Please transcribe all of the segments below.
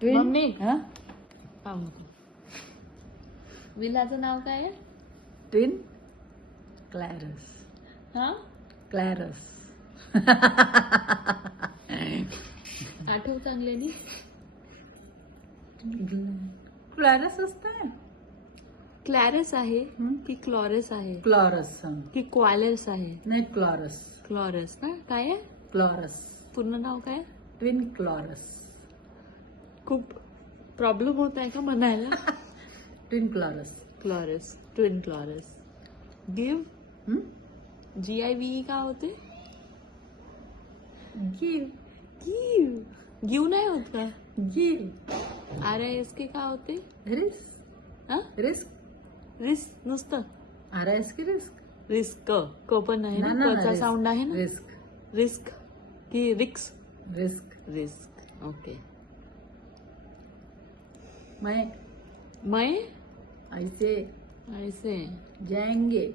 Mummy हा पाहू नको. विलाचं नाव काय आहे? ट्विन क्लॅरस. हा क्लॅरस. आठव चांगल्यानी. क्लॅरस असतंय. क्लॅरस आहे की क्लॉरस आहे क्लॉरस. की क्वालस आहे? नाही क्लॉरस. क्लॉरस ना. काय आहे क्लॉरस. पूर्ण नाव काय? ट्विन क्लॉरस. खूप प्रॉब्लेम होत आहे का म्हणायला? ट्विन क्लॉरस. क्लॉरस. ट्विन क्लॉरस. गिव. GIVE का होते? गिव. गिव. गिव नाही होत का? गिव. RISK का होते? रिस्क. हा रिस्क. रिस्क नुसतं. RISK risk. रिस्क क पण आहे ना, कचा साऊंड आहे ना. रिस्क. रिस्क की रिक्स? रिस्क. रिस्क. ओके. मैं ऐसे ऐसे जाएंगे.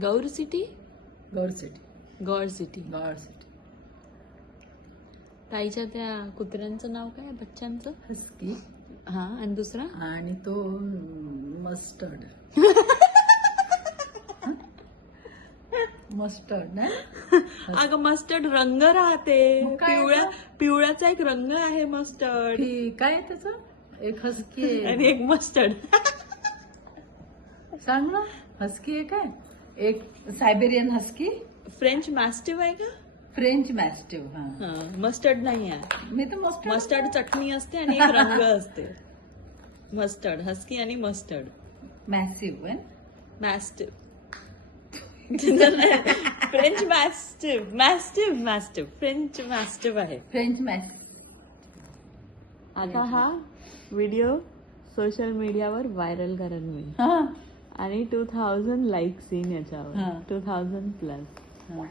गौर सिटी. गौर सिटी. गौर सिटी. गौर सिटी. ताईच्या त्या कुत्र्यांचं नाव काय? बच्चांचं? हस्की. हा. आणि दुसरा? आणि तो मस्टर्ड. मस्टर्ड ना. अगं मस्टर्ड रंग राहते. मग काय पिवळ्याचा एक रंग आहे मस्टर्ड. की काय आहे त्याचं? एक हस्की आहे. आणि एक मस्टर्ड. सांग ना. हस्की आहे काय? एक सायबेरियन हस्की. फ्रेंच मॅस्टिव आहे का? फ्रेंच मॅस्टिव्ह. हा मस्टर्ड नाही आहे. मी तर मस्टर्ड. मस्टर्ड चटणी असते आणि एक रंग असते. मस्टर्ड. हस्की आणि mustard. Massive. Mastiff. French mastiff. Mastiff French mastiff आहे. फ्रेंच मॅस. आता हा व्हिडिओ सोशल मीडियावर व्हायरल करेन मी. हा आणि 2000 लाईक्स येईन याच्यावर. हा. 2000+. हा